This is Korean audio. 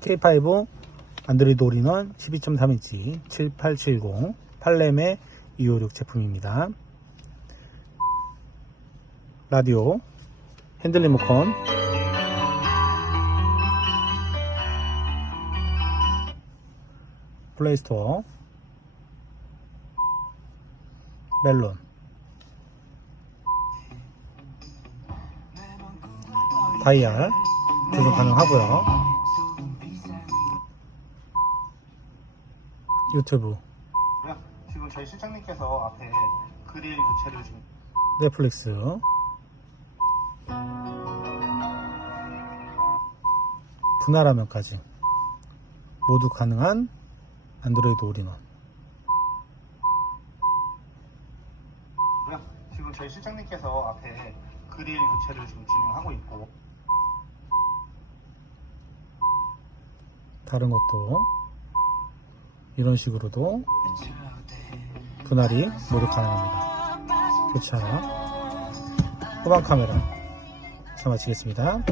K5 안드로이드 올인원 12.3인치 7870 8렘의 256 제품입니다. 라디오, 핸들 리모컨, 플레이스토어, 멜론, 다이얼 조정 가능하고요. 유튜브, 지금 저희 실장님께서 앞에 그릴 교체를 지금 넷플릭스, 분할화면까지. 모두 가능한 안드로이드 올인원. 지금 저희 실장님께서 앞에 그릴 교체를 지금 진행하고 있고. 다른 것도 이런 식으로도 분할이 모두 가능합니다. 교체하라. 후방 카메라. 자 마치겠습니다.